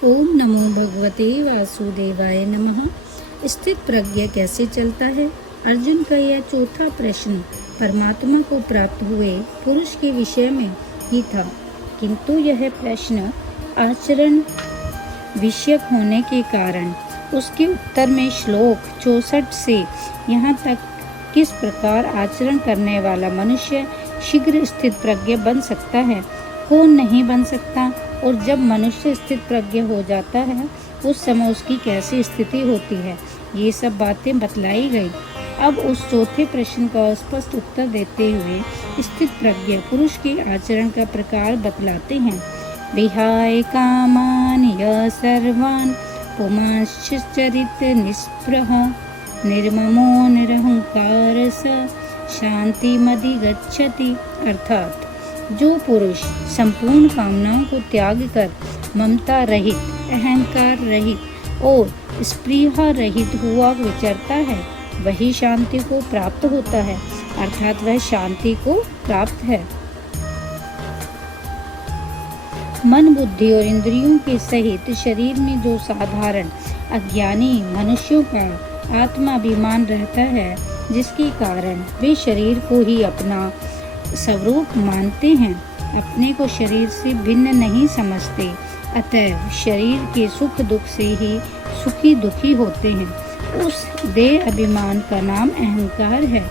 ओम नमो भगवते वासुदेवाय नमः। स्थित प्रज्ञ कैसे चलता है? अर्जुन का यह चौथा प्रश्न परमात्मा को प्राप्त हुए पुरुष के विषय में ही था, किंतु यह प्रश्न आचरण विषयक होने के कारण उसके उत्तर में श्लोक 64 से यहाँ तक किस प्रकार आचरण करने वाला मनुष्य शीघ्र स्थित प्रज्ञ बन सकता है, कौन नहीं बन सकता, और जब मनुष्य स्थित प्रज्ञ हो जाता है उस समय उसकी कैसी स्थिति होती है, ये सब बातें बतलाई गई। अब उस चौथे प्रश्न का स्पष्ट उत्तर देते हुए स्थित प्रज्ञ पुरुष के आचरण का प्रकार बतलाते हैं। विहाय कामान य सर्वान् पुमांश्चरित निस्पृह निर्ममो निरहंकार स शांतिमधिगच्छति। अर्थात जो पुरुष संपूर्ण कामनाओं को त्याग कर ममता रहित, अहंकार रहित और स्पृहा रहित हुआ विचरता है, वही शांति को प्राप्त होता है, अर्थात वह शांति को प्राप्त है। मन, बुद्धि और इंद्रियों के सहित शरीर में जो साधारण अज्ञानी मनुष्यों का आत्माभिमान रहता है, जिसके कारण वे शरीर को ही अपना स्वरूप मानते हैं, अपने को शरीर से भिन्न नहीं समझते, अतः शरीर के सुख दुख से ही सुखी दुखी होते हैं। उस देह अभिमान का नाम अहंकार है।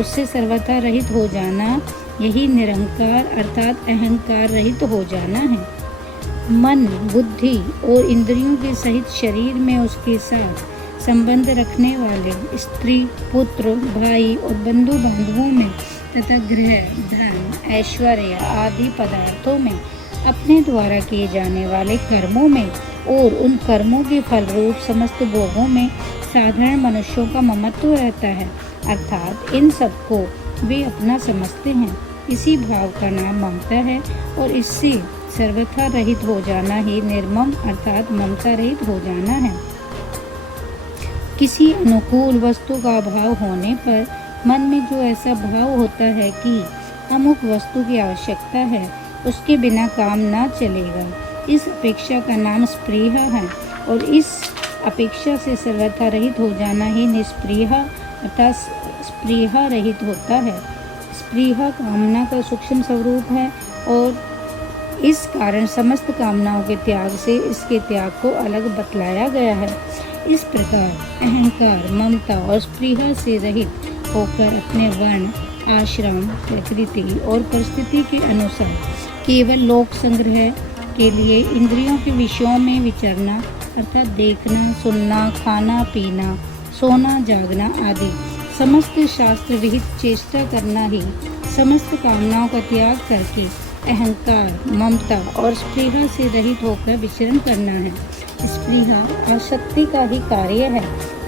उससे सर्वथा रहित हो जाना यही निरंकार अर्थात अहंकार रहित हो जाना है। मन, बुद्धि और इंद्रियों के सहित शरीर में उसके साथ संबंध रखने वाले स्त्री, पुत्र, भाई और बंधु बांधवों में तथा गृह, धन, ऐश्वर्य आदि पदार्थों में, अपने द्वारा किए जाने वाले कर्मों में और उन कर्मों के फल रूप समस्त भोगों में साधारण मनुष्यों का ममत्व रहता है, अर्थात इन सबको वे अपना समझते हैं। इसी भाव का नाम ममता है और इससे सर्वथा रहित हो जाना ही निर्मम अर्थात ममता रहित हो जाना है। किसी अनुकूल वस्तु का अभाव होने पर मन में जो ऐसा भाव होता है कि अमुक वस्तु की आवश्यकता है, उसके बिना काम ना चलेगा, इस अपेक्षा का नाम स्पृहा है और इस अपेक्षा से सर्वथा रहित हो जाना ही निस्पृहा अर्थात स्पृहा रहित होता है। स्पृहा कामना का सूक्ष्म स्वरूप है और इस कारण समस्त कामनाओं के त्याग से इसके त्याग को अलग बतलाया गया है। इस प्रकार अहंकार, ममता और स्पृहा से रहित होकर अपने वर्ण, आश्रम, प्रकृति और परिस्थिति के अनुसार केवल लोक संग्रह के लिए इंद्रियों के विषयों में विचरना अर्थात देखना, सुनना, खाना, पीना, सोना, जागना आदि समस्त शास्त्र विहित चेष्टा करना ही समस्त कामनाओं का त्याग करके अहंकार, ममता और स्पृहा से रहित होकर विचरण करना है। स्पृहा आसक्ति का ही कार्य है,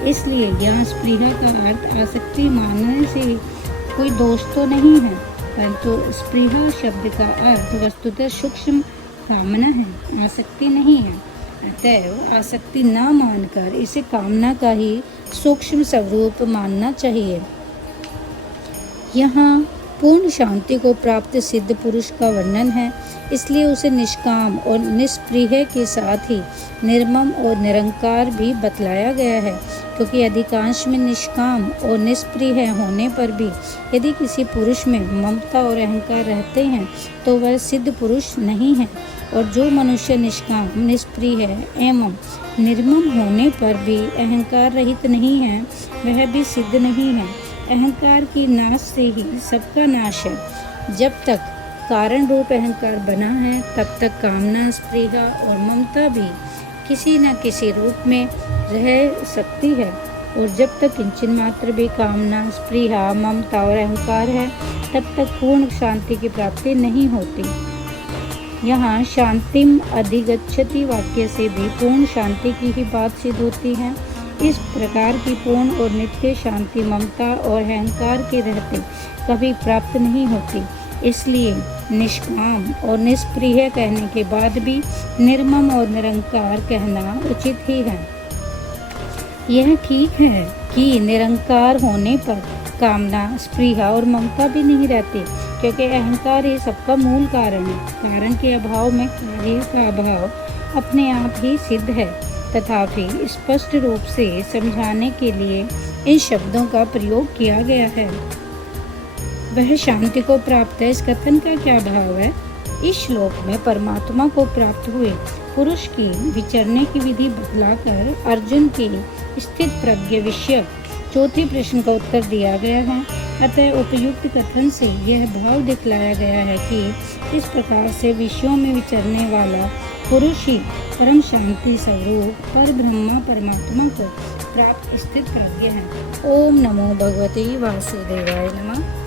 इसलिए यहाँ स्पृहा का अर्थ आसक्ति मानने से कोई दोष तो नहीं है, परंतु स्पृहा शब्द का अर्थ वस्तुतः सूक्ष्म कामना है, आसक्ति नहीं है। अतएव आसक्ति न मानकर इसे कामना का ही सूक्ष्म स्वरूप मानना चाहिए। यहाँ पूर्ण शांति को प्राप्त सिद्ध पुरुष का वर्णन है, इसलिए उसे निष्काम और निष्पृह के साथ ही निर्मम और निरंकार भी बतलाया गया है, क्योंकि अधिकांश में निष्काम और निष्पृह होने पर भी यदि किसी पुरुष में ममता और अहंकार रहते हैं तो वह सिद्ध पुरुष नहीं है, और जो मनुष्य निष्काम, निष्पृह एवं निर्मम होने पर भी अहंकार रहित नहीं है, वह भी सिद्ध नहीं है। अहंकार की नाश से ही सबका नाश है। जब तक कारण रूप अहंकार बना है तब तक कामना, स्पृहा और ममता भी किसी न किसी रूप में रह सकती है, और जब तक किंचन मात्र भी कामना, स्पृहा, ममता और अहंकार है तब तक पूर्ण शांति की प्राप्ति नहीं होती। यहाँ शांतिम अधिगच्छति वाक्य से भी पूर्ण शांति की ही बात सिद्ध होती है। इस प्रकार की पूर्ण और नित्य शांति ममता और अहंकार के रहते कभी प्राप्त नहीं होती, इसलिए निष्काम और निष्पृह कहने के बाद भी निर्मम और निरंकार कहना उचित ही है। यह ठीक है कि निरंकार होने पर कामना, स्पृहा और ममता भी नहीं रहती, क्योंकि अहंकार ही सबका मूल कारण है। कारण के अभाव में कार्य का अभाव अपने आप ही सिद्ध है, तथापि स्पष्ट रूप से समझाने के लिए इन शब्दों का प्रयोग किया गया है। वह शांति को प्राप्त है, इस कथन का क्या भाव है? इस श्लोक में परमात्मा को प्राप्त हुए पुरुष की विचरने की विधि बतलाकर अर्जुन के स्थित प्रज्ञ विषयक चौथे प्रश्न का उत्तर दिया गया है। अतः उपयुक्त कथन से यह भाव दिखलाया गया है कि इस प्रकार से विषयों में विचरने वाला पुरुष ही परम शांति स्वरूप पर ब्रह्मा परमात्मा को प्राप्त स्थित प्रज्ञ है। ओम नमो भगवते वासुदेवाय नमः।